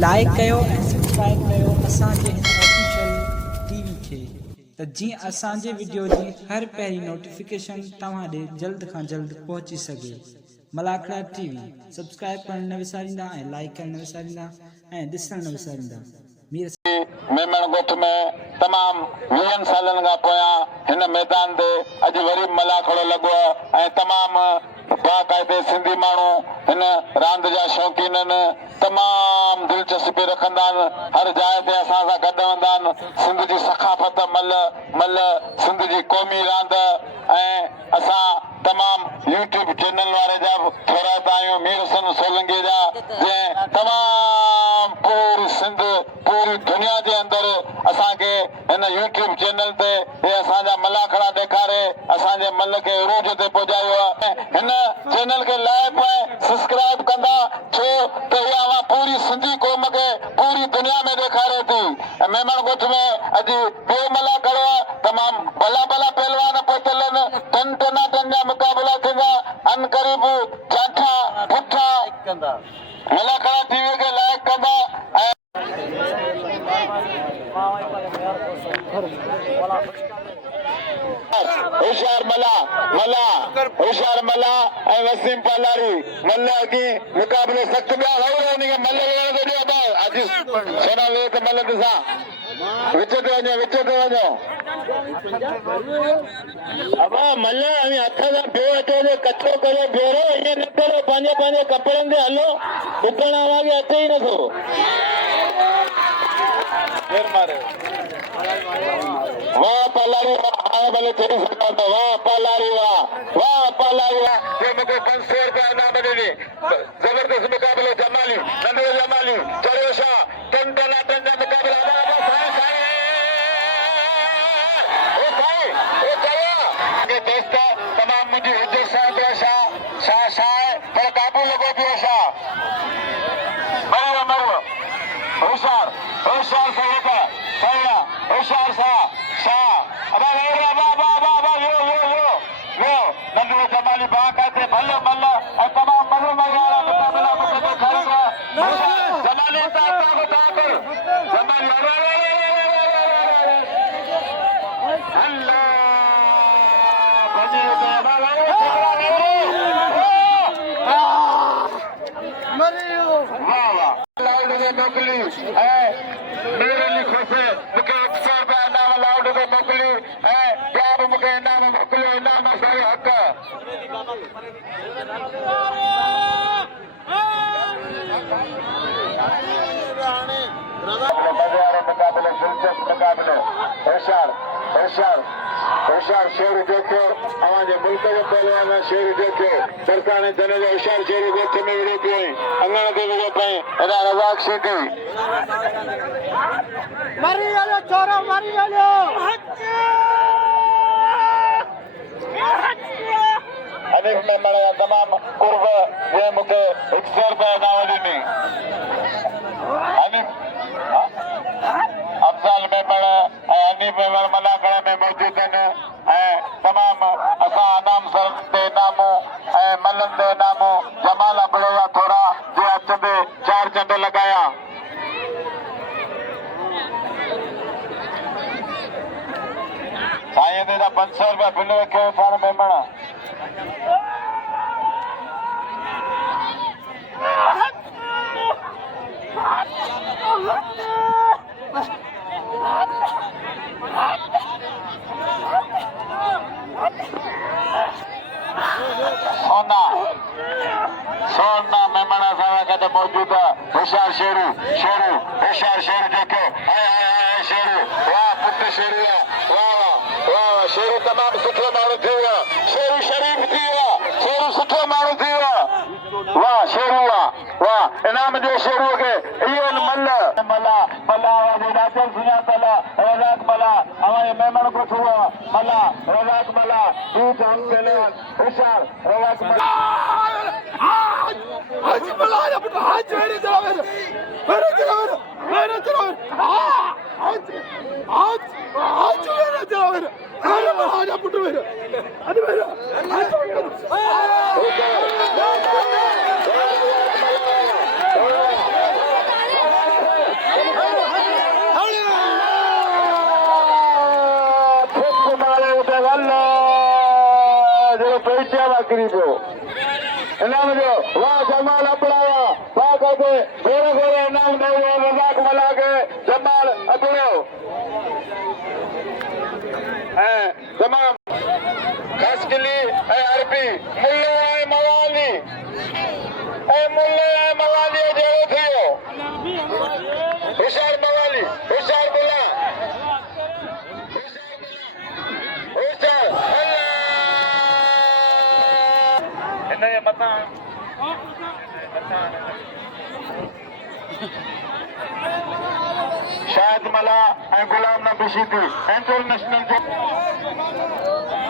Like कयो ऐं subscribe कयो असांजे हिन ऑफिशियल टीवी खे त जीअं असांजे वीडियो जी हर पहिरीं नोटिफिकेशन तव्हां ॾे जल्द खां जल्द पहुची सघे। मलाखड़ा टीवी सब्सक्राइब करण न विसारींदा ऐं लाइक करण न विसारींदा ऐं ॾिसण न विसारींदा। मेमण ॻोठ में तमाम 20 सालनि खां पोयां हिन मैदान ते अॼु वरी मलाखड़ो लॻो आहे ऐं तमाम बाक़ाइदे सिंधी माण्हू हिन रांदि जा शौक़ीन आहिनि, तमाम दिलचस्पी रखंदा आहिनि, हर जाइ ते असां सां गॾु हूंदा आहिनि। सिंध जी सखाफ़त मल सिंध जी क़ौमी रांदि ऐं असां तमाम यूट्यूब चैनल वारे जा थोरात आहियूं मीर हसन सोलंकी जा, जंहिं तमाम पूरी सिंध पूरी दुनिया जे अंदरि असांखे हिन यूट्यूब चैनल ते हे असांजा मलाखड़ा ॾेखारे असांजे मल खे उरूज ते पहुचायो आहे। हिन चैनल खे लाइक ऐं सब्सक्राइब कंदा छो त इहा पूरी सिंधी क़ौम खे पूरी दुनिया में ॾेखारे थी। मेमण ॻोठ में अॼु ॿियो मलाखड़ो आहे, तमाम भला पहलवान पहुतल आहिनि, टन जा मुक़ाबला थींदा, अनक़रीब जाठा पुठा मलाखड़ा टीवी खे लाइक कंदा ऐं होशियार मला ऐं वसीम पालारी मल अॻी मुक़ाबलो सख़्त ॿिया मल अॼु सोना वे त मल ॾिसां विच ते वञो अब मल हथ सां पियो अचो कचो करो भेरो ईअं न करो, पंहिंजे कपिड़नि ते हलो, उकण आवाज़ अचे ई नथो। वाह पालारी वाह भले चढ़ी सघां थो, वाह पालारी वाह जो मूंखे 500 रुपया इनाम ॾिनी। ज़बरदस्त मुक़ाबिलो जमालियूं नंढियूं जमालियूं चढ़ियो छा टन जा मुक़ाबिला दोस्त तमाम मुंहिंजी हुजत सां पियो छा आहे पर काबू लॻो पियो छा मरियो होशियार होशियार सा नंढियो जमाली बाक़ाइदे भल ऐं तमाम मज़ो वारा मुक़ाबिला मूंखे ॾेखारींदा जमाली मोकिली ऐं मेरे लिखो से मूंखे 100 रुपया इनाम लाउड ते मोकिली ऐं ॿिया बि मूंखे इनाम मोकिलियो, इनाम असांजो हक़। मज़े वारो मुक़ाबिलो, दिलचस्प मुक़ाबिलो, होशियार शेर देखो अवांजे मुल्क जो पहलवान शेर देखो सरकाने जने जो होशियार शेर ॻोठ में विड़े पियो अंगण ते विड़े पई एॾा रज़ाक सीधी मरी हलो छोरो मरी हलो हनीफ में मड़ा तमाम कुर्ब जे मूंखे 100 रुपया इनाम ॾिनी। हनीफ अफज़ल में मड़ा ऐं हनीफ में मलाखड़ा में मौजूद आहिनि ऐं तमाम असां इनाम सर ते इनामूं ऐं मलन ते इनामूं जमाल अबड़े जा थोरा जे हथ ते 4 चंड लॻाया। साईं ते 500 रुपया बिल रखियो पाण मेमण सोना मेमण असां गॾु मौजूद होशियार शेरू होशियार शेरू जेको शेरू वाह पुट शेरू वाह शेरू तमामु सुठो माण्हू थी वियो, शेरू शरीफ़ थी वियो, शेरू सुठो माण्हू थी वियो। शेरू के इवन मल्ला मल्ला मल्ला राजन सिंह तला रजाक मल्ला हमारे मेहमान को छुआ मल्ला रजाक मल्ला तू जान के लिए होशियार रजाक मल्ला आज मला या पुट आज वेरी चला मेरे चला आज मेरे चला मेरे मला या पुट मेरे अरे मेरे करीबो इनाम जो वाह जमाल अपनाया वाह कहते गोरे गोरे इनाम दे रजाक मला के जमाल अपनो तमाम खास के लिए आरपी मुल्ले मवाली जेड़ो थियो होशियार मवाली होशियार बोला होशियार इन्हें मता शायद मला गुलाम नबी शीदी इंटरनेशनल जो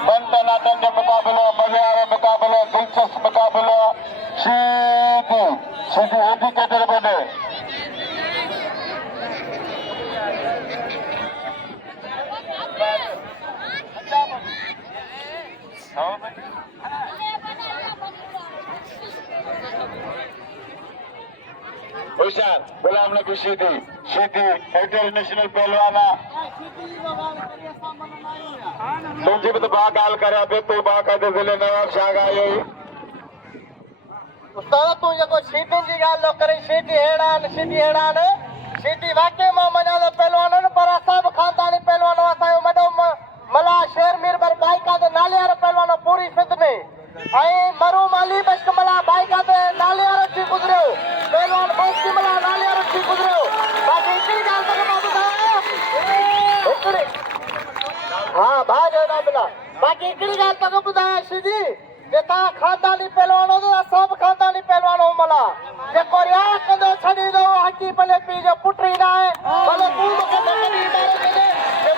बनता नाटन जो मुकाबलो मजे वाला मुकाबलो दिलचस्प मुकाबलो शीदी शीदी कैटेगरी बने होशियार गुलाम नबी शीदी इंटरनेशनल पहलवाना तुझी भी तो बा गाल करा पे तू बा कहते जिले नवाब शाह आयो उस्ताद तू जेको शीदी जी गाल लो करे शीदी हेड़ान शीदी वाकई मां मञालो पहलवान पर सब खानदानी पहलवान असायो मडो मला शेर मीर बर बाइका दे नाले वारो पहलवान पूरी सिंध में आई मरू माली बश्क मला बाइका दे नाले वारो थी गुजरियो पहलवान बोस्ती मला नाले वारो थी गुजरियो बाकी इतनी गाल तक बाबू साहब इतनी हां भाग है ना मिला बाकी इतनी गाल तक बुधाया शीदी जेता खानदानी पहलवान हो सब खानदानी पहलवान हो मला जे कोरिया कदो छड़ी दो हकी भले पी जो पुटरी ना है भले तू के कदी मारे के जे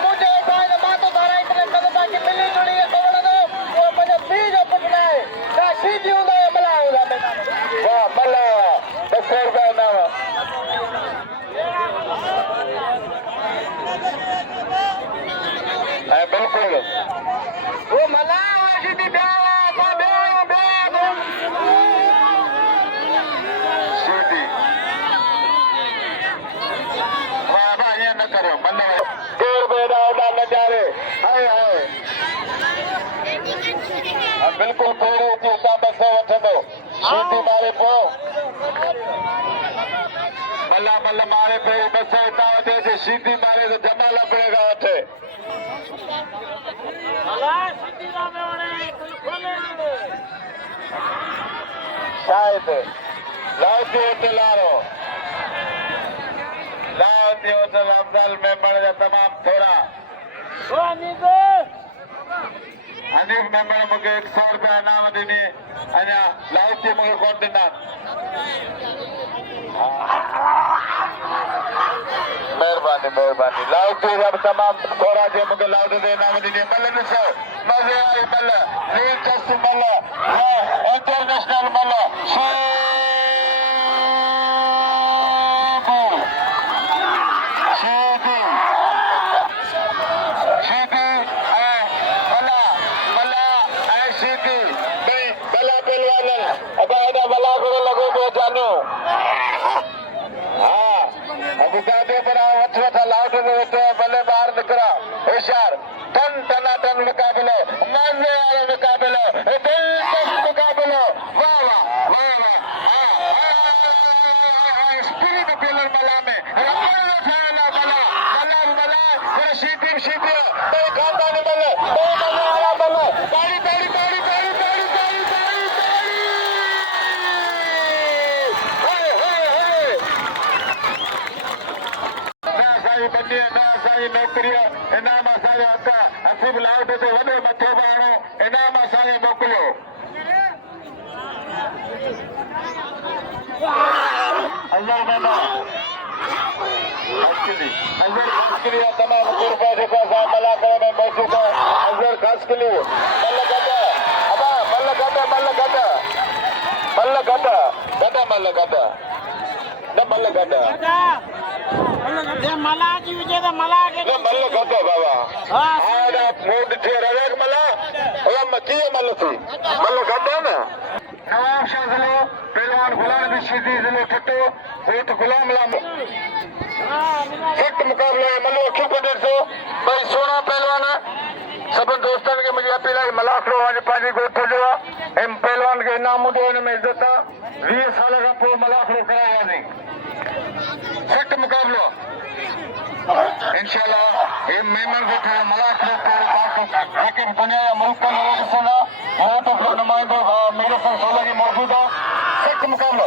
मुझे कोई ना तो धारा इतने कदो ताकि मिली जुड़ी है तो दो वो भले पी जो पुटना है का सीधी होगा मला होगा वाह मल्ला 10 रुपए नाम बिल्कुल वो मला सीधी दे करो मल्ला 2 रुपए नजारे हाय हाय बिल्कुल थोड़ी सी ताकत से वठंदो सीधी मारे पो मल्ला मल्ला मारे पे बस इता वठे जे सीधी मारे तो जमाल पड़ेगा वठे मला सीधी ना में वणे खोले शायद लाउती होटलारो लाउती होटल अफजल में बढ़ जा तमाम थोड़ा अनिल मेंबर मुझे 100 रुपया इनाम देनी अन्या लाउती मुझे कौन देना मेहरबानी लाउती जब तमाम थोड़ा जे मुझे लाउती दे इनाम देनी मल्ल सो मजे आई मल्ल नील चस्ती मल्ल इंटरनेशनल मल्ल भले बाहर निकला होशियार टन मुकाबलो मजे वाले मुकाबलो दिलचस्प मुकाबलो वाह वाह स्पिरिट पिलर मला में मला शीती तो खानदानी बल्ले तो मजे वाला बल्ले ताड़ी नौकरी इनाम असांजे हथ हसीब लाउट ते वॾो मथो बाणो इनाम असांखे मोकिलियो अजहर मैदान अजहर खास के लिए तमाम कुर्बा देखो साहब मलाकड़ा में मौजूद है अजहर खास के लिए मल्ल गदा मला जी विजय मला मल्ल गदा बाबा आड़ा फोट थे रवेक मला ओला मची मल्ल थी मल्ल गदा ना नवाब शाह जिले पहलवान गुलाम बिशीदी जिले ठट्टो होत गुलाम लाम एक मुकाबला मल्लो अखिल पटेल से भाई सोना पहलवान सब दोस्तन के मुझे अपील है मलाखड़ो आज पाजी गोठो जो एम पहलवान के इनाम दो में इज्जत 20 साल का पो मलाखड़ो कराया नहीं सेट मुकाबलो इंशाल्लाह ये मेमन को थे मलाखड़ो पर लेकिन दुनिया मुल्क का लोग सुना वो तो नुमाइंदो मेरे संग सोलह की मौजूद है सेट मुकाबलो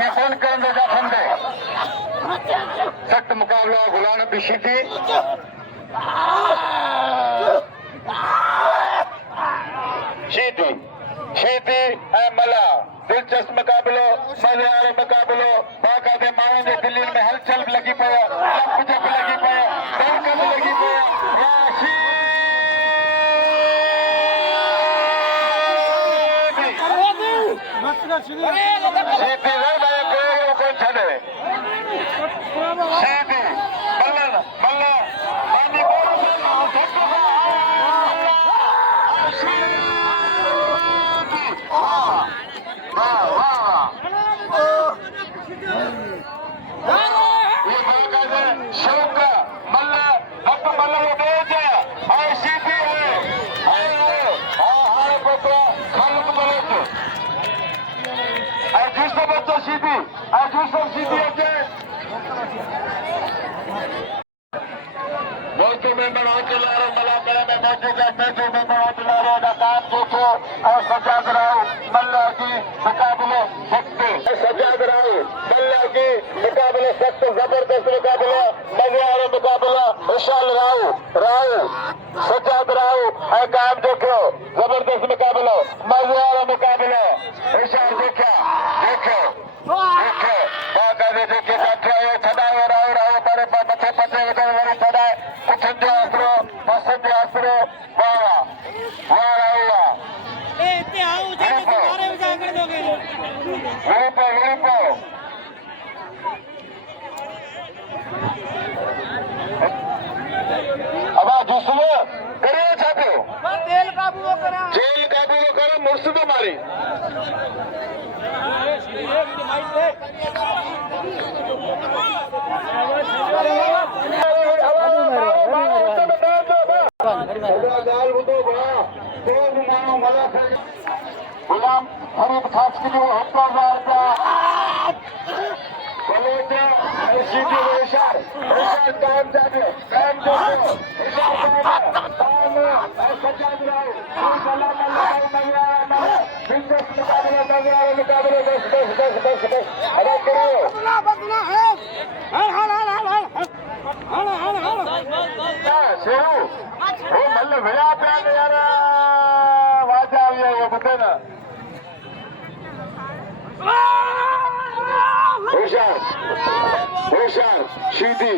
ये कौन करने जा फंदे सख्त मुकाबला गुलाम बिशीदी शीती मला दिलचस्प मुकाबलो मजे वाले मुकाबलो बाकायदे माण्हुनि जे दिल्ली में हलचल भी लगी पियो लप जप लगी पियो दौड़ भी लगी पियो शीती कोन छॾे शीती बल्लन बल्ला बानी शौक मल्ल हक मल्ल वो तेज है और सीधी है हारे बच्चो खालक बलत और दूसरा बच्चो सीधी और दूसरा सीधी है मौजूद में बनाओ मलाकड़ा में मौजूद है मैचों में बनाओ काम देखो और सजाद राव मल्ला की मुकाबले सकते सजाद राव मल्ला की मुकाबले सख्त जबरदस्त मुकाबला मजे वाला मुकाबला विशाल राव सजाद राव है काम देखो जबरदस्त मुकाबला मजे वाला मुकाबला विशाल देखो बाकायदे देखे बैठे छड़ाए राव तारे मथे पचे वगैरह छड़ाए पसंद आसरो वाह अब दूसरो करियो छापियो जेल काबू करो मुर्शिदो मारी गुलाम फरीद खास के लिए 1000 रुपया सीधी विशाल काम चाहिए काम देखो सजाद राव मुकाबले बस अदा करो शेरू वो मल्ल विड़ा पे यार वाजा वो बते ना होशार सीधी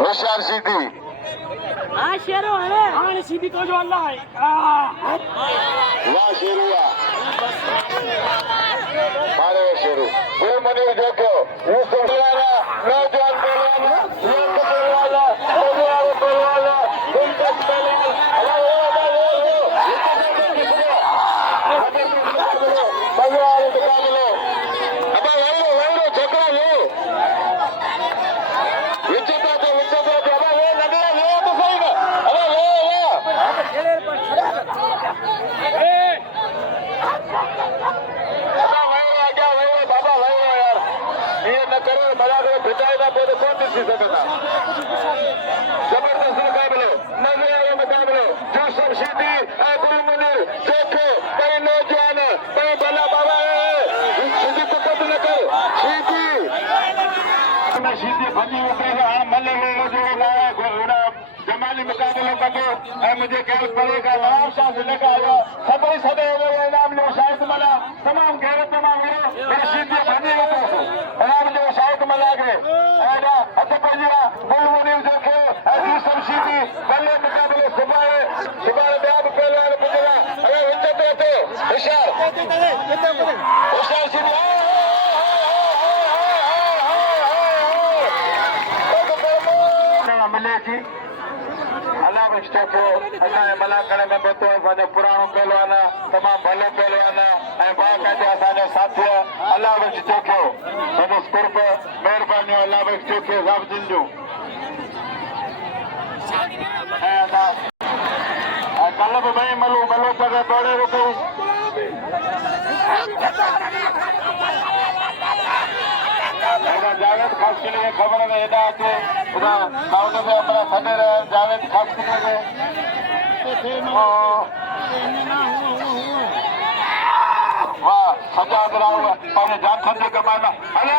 होशार सीधी शेरो है सीधी को जो अल्लाह है वाह शेरुआ मारे शेरू वो मनी देखो ये सोचवाना नौजवान बोलवाना दिलचस्प जबरदस्त मुकाबलो मजे वाला मुकाबलो यूसुफ सीधी गुल मुनीर देखो कई नौजवान कई बला बाबा सीधी को कब न कर सीधी भजी उठे मल्ले जो जमाली मुकाबलो कंदो ऐं मुंहिंजे ख्याल परेगा नवाब शाह से लॻायो सभई सॾे इनाम जो शाहिद मला तमामु गैरत तमामु विरो रशीद भाॼी वेठो इनाम जो शाहिद मला खे ऐं हथ पंहिंजा गुल मुनीर जो खे ऐं यूसुफ शीदी पहले मुकाबलो सुभाणे ॿिया बि पहलवान पुॼंदा अरे विच ते अचो होशियार शीदी मिले थी अलाह बख्श चौको असांजे मलाखड़े में बेतो असांजो पुराणो पहलवान तमामु भलो पहलवान ऐं बाक़ाइदे असांजो साथी अलाह बख्श चौको संदसि कुर्ब महिरबानियूं अलाह बख्श चौको साहिब जिन जूं ऐं कल बि ॿई मलो जॻह दौड़े रुको जावेद खास के लिए खबर है एडा के साउंड से हमारा सदे रहे जावेद खास के लिए वाह सजाद राव पाने जान खंडे कमाना अरे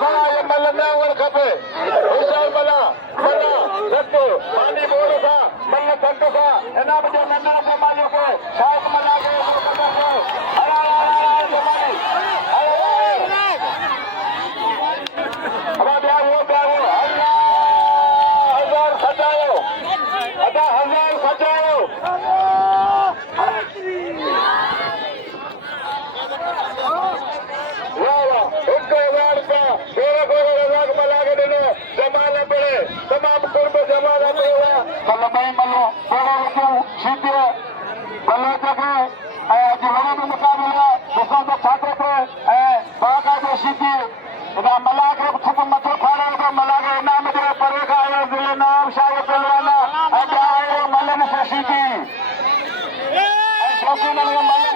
ये मल्ला और खपे होशियार मल्ला रखो पानी बोल था मल्ला संत था इनाम जो नंदन के मालिक को शायद मल्ला के मुकद्दर को अरे हजार सजाओ अदा हजार सजाओ तमाम कुर्ब जमाना कल भाई मलो सीधे भले जगह अज वड़े में मुकाबला ॾिसो त छातो थे बाक़ाइदे सीधी मला के खुद मथो फाड़े तो मला के इनाम जे परे खां आयो ज़िले नवाब शाह पहलवान ऐं ॿिया आयो मलन से सीधी ऐं शौक़ीननि खे मलन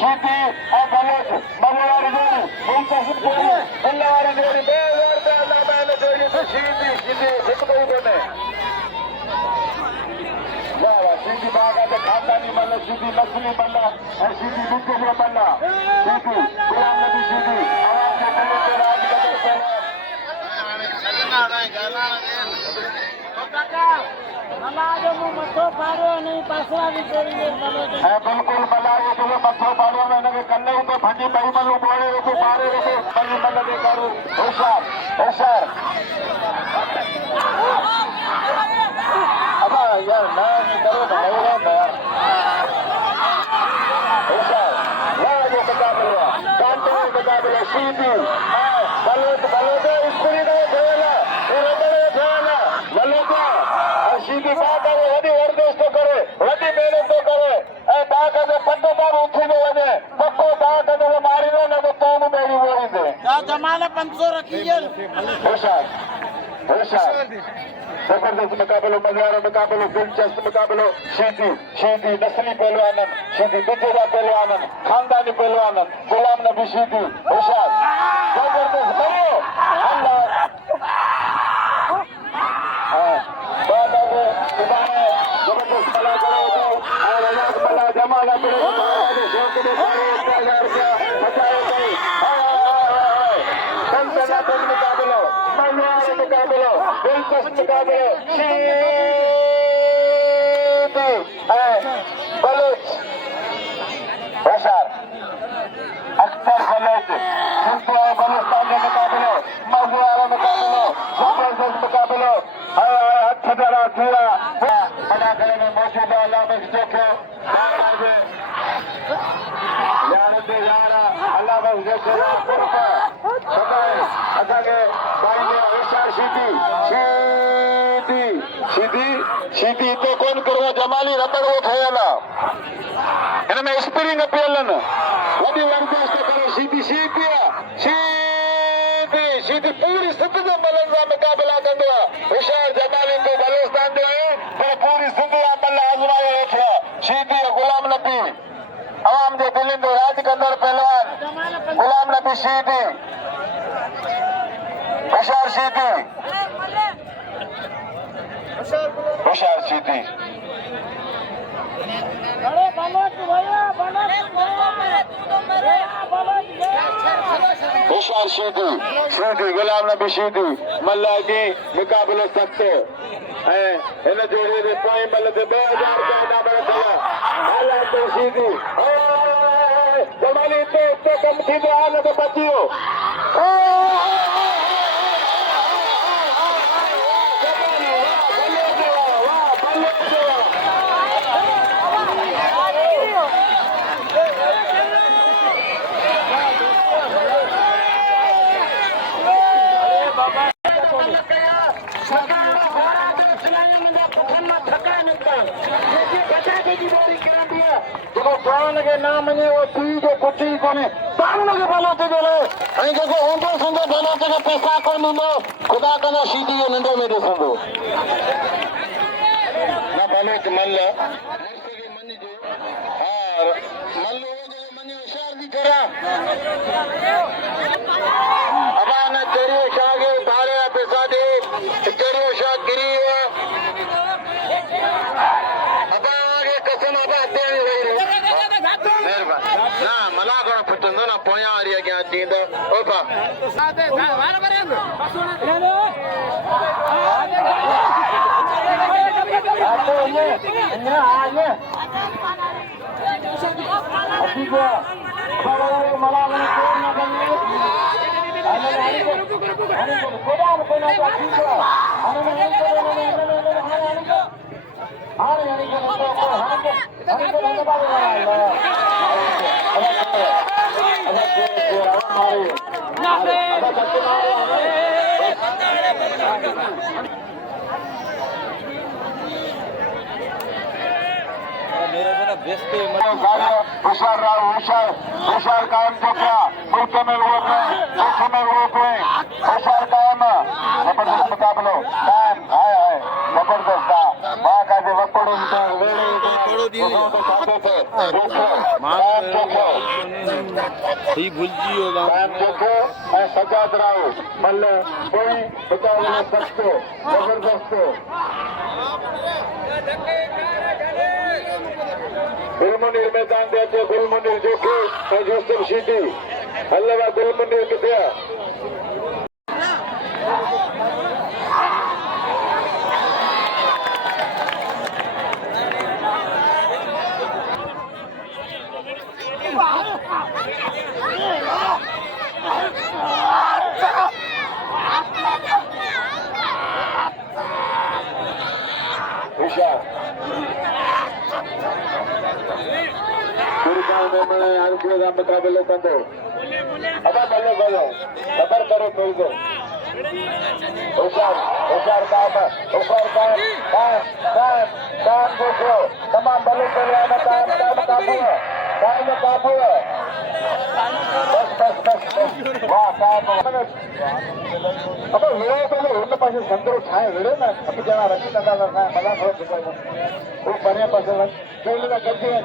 सीधी ऐं बलोच मले वारी जोड़ी दिलचस्प जोड़ी दिल वारी जोड़ी सीधी सीधी हिकु कोई कोन्हे वाह वाह सीधी बाग़ाइदे खानदानी मल सीधी नस्ली मल ऐं सीधी विच जो मल सीधी गुलाम नबी सीधी आवाम जे दिलि ते राज कंदड़ बिल्कुलु मला जो तुंहिंजो मथो पाड़ियो में हिनखे कन्ने ते भॼी ॿई मलूं ॿोड़े रखो ॿारे रखो ॿई मल जे करो होशियार होशियार अब यार मैं करो तो नहीं रहता होशियार ना जो मुकाबला कांटे मुकाबला सीधी बलोच स्त्री ने खेला रगड़े खेला बलोच सीधी बात है वही वर्जिश तो करे वही मेहनत तो करे ऐं तव्हां कदे पटो बार उथी थो वञे पको तव्हां कदे मारी न तो तूं मेरी वोरींदे जमाने 500 रखी होशियार होशियार जबरदस्त मुकाबलो मज़ेदार मुकाबलो दिलचस्प मुकाबलो सीधी सीधी नस्ली पहलवान सीधी बिजोड़ा पहलवान खानदानी पहलवान गुलाम नबी सीधी होशियार जबरदस्त मरियो अल्लाह जबरदस्त मला करो और रजाक मला जमाना पड़े शौक दे 1000 रुपया बचाए गए संतनातन मुकाबलो मज़ेदार मुकाबलो दिलचस्प मुकाबलो सीधी बलोच होशियार अख्तर बलोच सिंधिया बलुस्तान जो मुकाबलो मज़ेदार मुकाबलो जबरदस्त मुकाबलो हथ जरा थीरा बड़ा घर में मौजूद अल्लाह बख्श चौको यार अल्लाह बख्श चौको सदाए असांखे भाई होशियार सीधी सीधी सीधी सीधी हिते कोन करो जमाली रबड़ो ठहियल आहे हिन में स्प्रिंग पियल आहिनि वॾी वर्जिश थो करे सीधी सीधी आहे सीधी सीधी पूरी सिंध जे मलनि सां मुकाबला कंदो आहे होशियार जमाली को बलोस्तान जो आहे पर पूरी सिंध जा मल आज़माए वेठो आहे सीधी गुलाम नबी आवाम जे दिलनि ते राज कंदड़ पहलवान गुलाम नबी सीधी होशियार सीधी होशियार सीधी बड़े बलोच भैया बलोच होशियार शीदी शीदी गुलाम नबी शीदी मल्ला जी मुकाबलो सख्त है इन जोड़े दे पोई मल्ल दे 2000 रुपया ना बड़ा चला हालात तो शीदी जमाली तो कम थी दे आने तो बचियो ना मने वो चीज कुछ कोने सामने के भलो ते दे ऐं जेको होंदो संदो भलो ते पैसा कोन मिलो खुदा कनो सीधी नंढो में ॾिसंदो ना भलो ते मन ला मन जो और मन लो जो मन होशियार दी करा अबा न तेरे शागे तारे पैसा दे तेरे शाग गिरी है अबा आगे कसम अबा दे ना मला कोण फुटंदो ना पोया आरी अगे दींदो ओपा होशियार रहो होशियार कायम तो क्या मुल्क में लोग होशियार कायम जबरदस्त मुकाबलो कायम है जबरदस्त वहाँ का जो वकोड़ो कायम देखो मैं सजाद रहो मल्ल कोई मुकाबलो सख्त जबरदस्त गुलमुनीर मैदान दे अचे गुलमुनीर जोखे ऐं यूसुफ शीदी हलवा गुलमुनीर किथे आहे होशियार मुकाबलो कंदो अबा भले भलो ख़बर करो थोरी देर होशियार काम देखो तमाम भले चले काम काबू है बस वाह काम अब विड़ो पहले उन पासे संदरो ठाहे विड़ो ना अभी जना रखी कंदा मला थोरो वो परे पासे चोल ना करती है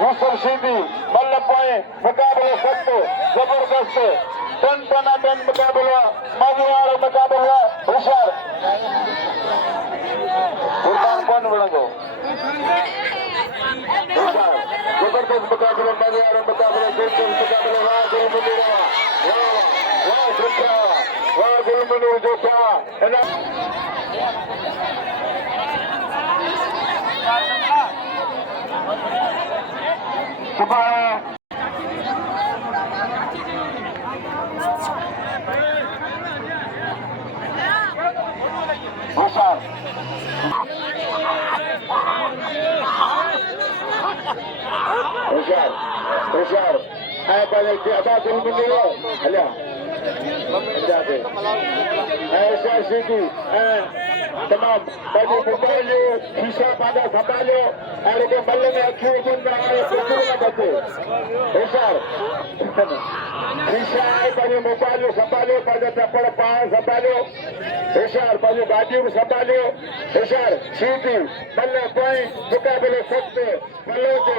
यूसुफ शीदी मल्ल पोए मुकाबलो सख्त जबरदस्त टन मुकाबलो मज़ेदार मुकाबलो होशियार कुर्बान कौन विढ़ंदो होशियार जबरदस्त मुकाबलो मज़ेदार मुकाबलो दिलचस्प मुकाबलो वाह गुलमुनीर वाह सुठा वाह गुलमुनीर जोखा होशियार होशियार ऐं पंहिंजे अदा गुलमुनीर हलिया होशियार शीदी ऐं तमाम बाजू मोबाइल शीशा पादा संभालियो ऐं रुॻो मल में अखियूं बंदि आहे बिल्कुलु न बचे होशियार शीशा आहे पंहिंजो मोबाइल संभालियो पंहिंजा चपड़ पाण संभालियो होशियार पंहिंजूं गाॾियूं बि संभालियो होशियार सीधी मल पोइ मुक़ाबिलो सख़्त मलो जो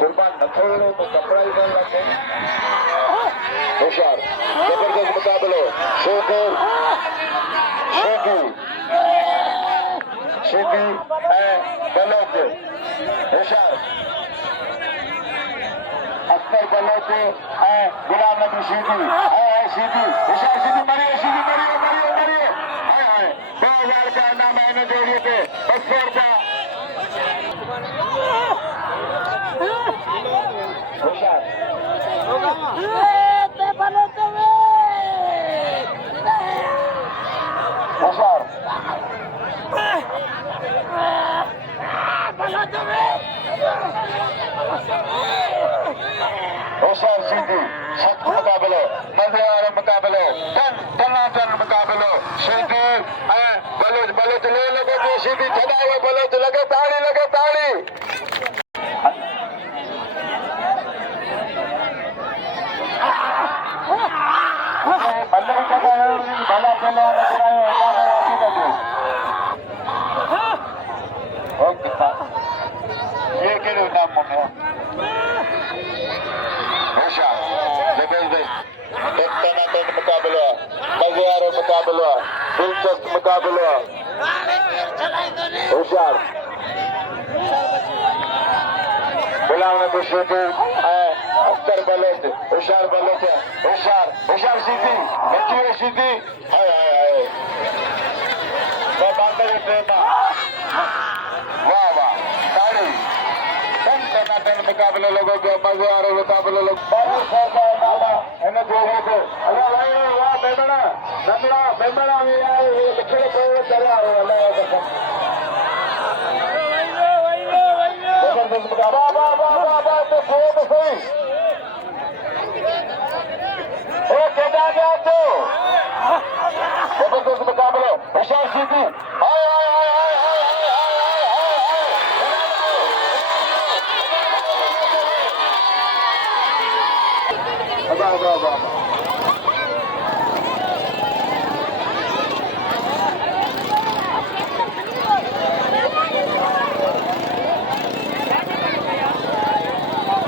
कुर्बान न छोड़ो तो कपड़ा ही बन लगे होशियार जबरदस्त मुकाबलो सीधी बलोच होशियार अख्तर बलोच गुलाम नबी सीधी सीधी होशियार सीधी मरियो हाय 2000 का इनाम है इन जोड़ियों पे 200 रुपया होशियार होशियार सीधी सख्त मुकाबलो मज़ेदार मुकाबलो टनाटन मुकाबलो सीधी बलोच ले लगे जो सीधी छॾायो बलोच लगे ताड़ी भला चलो ये कहिड़ो नाम मोकिलियो होशियार जबरदस्त टनाटन मुकाबलो मज़ेदार मुकाबलो दिलचस्प मुकाबलो होशियार गुलाम नबी सीधी अख्तर बलोच होशियार सीधी बच्ची सीधी हाय बांदर प्रेमा वाह ताड़ी टनाटन मुकाबले लोगों के मज़ेदार मुकाबले लोग इन जोड़े को अल्लाह भाई वाह बेमना नंदड़ा बेमना भी आए लिखे को चला अल्लाह कसम जबरदस्त मुकाबला वाह तो सही ओ केदा गया तो जबरदस्त मुकाबला होशियार सीधी हाय वाह